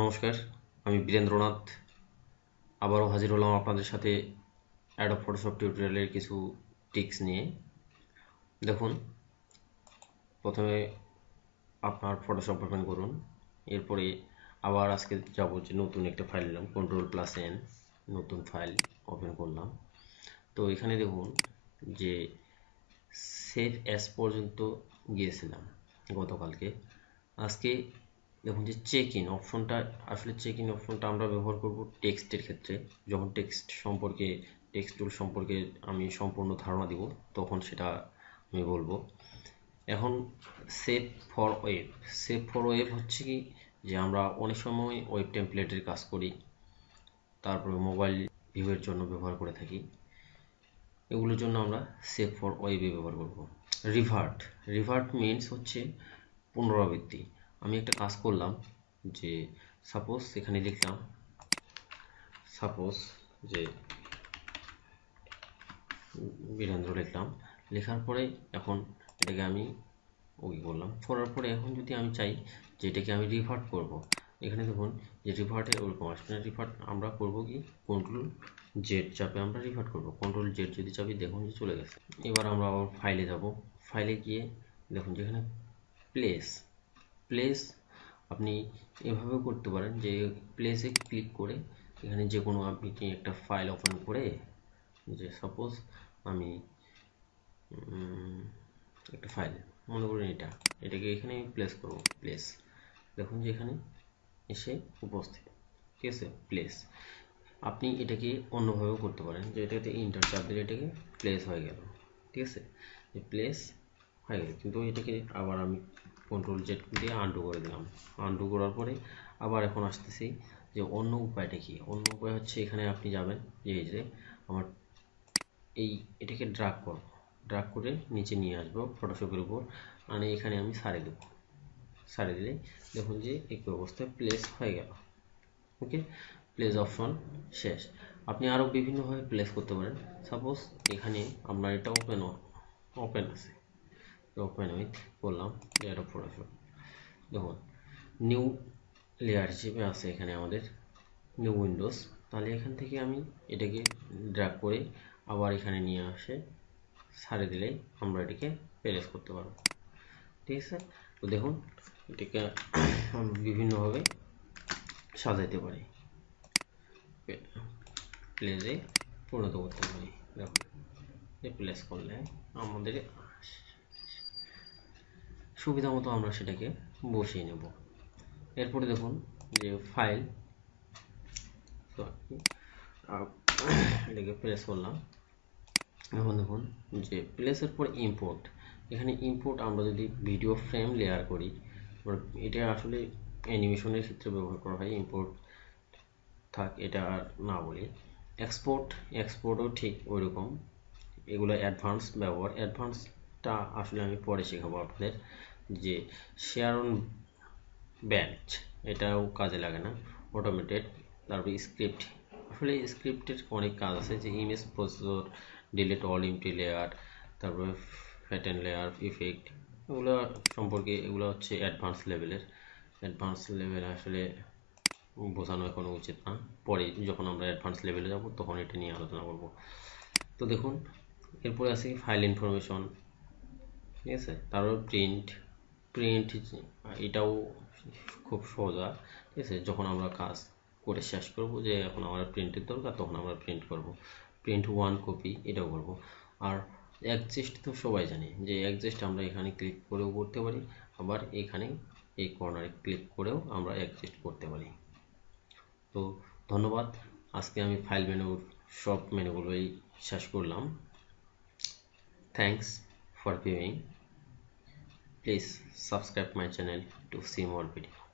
নমস্কার, আমি বীরেন্দ্রনাথ আবারও হাজির হলাম আপনাদের সাথে অ্যাডোব ফটোশপ টিউটোরিয়ালের কিছু টিপস নিয়ে। দেখুন, প্রথমে আপনার ফটোশপ ওপেন করুন, এরপরে আবার আজকে যাব যে নতুন একটা ফাইল নিলাম, Ctrl+N, নতুন ফাইল ওপেন করলাম। তো এখানে দেখুন যে সেভ অ্যাজ পর্যন্ত গিয়েছিলাম গতকালকে। আজকে দেখুন যে চেক ইন অপশনটা, আসলে চেক ইন অপশনটা আমরা ব্যবহার করব টেক্সটের ক্ষেত্রে। যখন টেক্সট টুল সম্পর্কে আমি সম্পূর্ণ ধারণা দিব তখন সেটা আমি বলবো। এখন সেভ ফর ওয়েব হচ্ছে কি, যে আমরা অনেক সময় ওয়েব টেমপ্লেটের কাজ করি, তারপরে মোবাইল ভিউয়ের জন্য ব্যবহার করে থাকি। এগুলোর জন্য আমরা সেভ ফর ওয়েবে ব্যবহার করব। রিভার্ট মিনস হচ্ছে পুনরাবৃত্তি। আমি একটা কাজ করলাম, যে সাপোজ এখানে লিখলাম, যে বীরেন্দ্র লিখলাম, লেখার পরে এখন এটাকে আমি ওই করলাম, করার পরে এখন যদি আমি চাই যে এটাকে আমি রিভার্ট করব, এখানে দেখুন যে রিভার্টের ওরকম আসবে না। রিভার্ট আমরা করব কি, Ctrl+Z চাপে আমরা রিভার্ট করব। Ctrl+Z যদি চাপি দেখুন যে চলে গেছে। এবার আমরা আবার ফাইলে যাব, ফাইলে গিয়ে দেখুন যেখানে প্লেস আপনি এভাবেও করতে পারেন, যে প্লেসে ক্লিক করে এখানে যে কোনো আপনি একটা ফাইল ওপেন করে, যে সাপোজ আমি একটা ফাইল মনে করেন এটাকে এখানে প্লেস করব। দেখুন যে এখানে এসে উপস্থিত, ঠিক আছে। আপনি এটাকে অন্যভাবেও করতে পারেন, যে এটাতে ইন্টার চাপ দিলে এটাকে প্লেস হয়ে গেল, ঠিক আছে। প্লেস হয়ে গেল, কিন্তু এটাকে আবার আমি Ctrl+Z দিয়ে আনডু করে দিলাম। আনডু করার পরে আবার এখন আসতেছি যে অন্য উপায়টা কি। অন্য উপায় হচ্ছে এখানে আপনি যাবেন, যে এই যে আমার এটাকে ড্রাগ করে নিচে নিয়ে আসবো ফটোশপের উপর, আর এখানে আমি সারে দিলে দেখুন যে একই অবস্থায় প্লেস হয়ে গেল। ওকে, প্লেস অপশন শেষ। আপনি আরও বিভিন্নভাবে প্লেস করতে পারেন। সাপোজ এখানে আপনার এটা ওপেন আছে, ওপেন উইথ করলাম অ্যাডোব ফটোশপ। দেখুন নিউ লেয়ার হিসেবে আছে এখানে আমাদের নিউ উইন্ডোজ। তাহলে এখান থেকে আমি এটাকে ড্র্যাগ করে আবার এখানে নিয়ে আসে ছাড়ে দিলেই আমরা এটাকে প্লেস করতে পারবো, ঠিক আছে। তো দেখুন এটাকে বিভিন্নভাবে সাজাইতে পারি, প্লেসে পরিণত করতে পারি। দেখুন প্লেস করলে আমাদের সুবিধা মতো আমরা সেটাকে বসিয়ে নেব। এরপরে দেখুন যে ফাইল, এটাকে প্রেস করলাম। এখন দেখুন যে প্লেসের পর ইম্পোর্ট, এখানে ইম্পোর্ট আমরা যদি ভিডিও ফ্রেম লেয়ার করি, এটা আসলে অ্যানিমেশনের ক্ষেত্রে ব্যবহার করা হয়। ইম্পোর্ট থাক, এটা আর না বলি। এক্সপোর্টও ঠিক ওই রকম। এগুলো অ্যাডভান্স ব্যবহার, অ্যাডভান্সটা আসলে আমি পরে শেখাবো আপনাদের। যে শেয়ার অন ব্যাচ, এটাও কাজে লাগে না। অটোমেটেড, তারপরে স্ক্রিপ্ট, আসলে স্ক্রিপ্টের অনেক কাজ আছে, যে image processor, delete all MT layer, তারপরে ফ্যাটেন লেয়ার, ইফেক্ট, এগুলো সম্পর্কে এগুলো হচ্ছে অ্যাডভান্স লেভেল আসলে বোঝানো এখনো উচিত না। পরে যখন আমরা অ্যাডভান্স লেভেলে যাব তখন এটা নিয়ে আলোচনা করব। তো দেখুন এরপরে আছে ফাইল ইনফরমেশন, ঠিক আছে। তারপর প্রিন্ট এটাও খুব সোজা, ঠিক আছে। যখন আমরা কাজ করে শেষ করব, যে এখন আমার প্রিন্টের দরকার, তখন আমরা প্রিন্ট করব। প্রিন্ট ওয়ান কপি এটাও করব। আর অ্যাডজাস্ট তো সবাই জানি, যে অ্যাডজাস্ট আমরা এখানে ক্লিক করেও করতে পারি, আবার এখানে এই কর্নারে ক্লিক করেও আমরা অ্যাডজাস্ট করতে পারি। তো ধন্যবাদ। আজকে আমি ফাইল মেনুর সব মেনুগুলোই শেষ করলাম। Thanks for viewing. Please subscribe my channel to see more videos.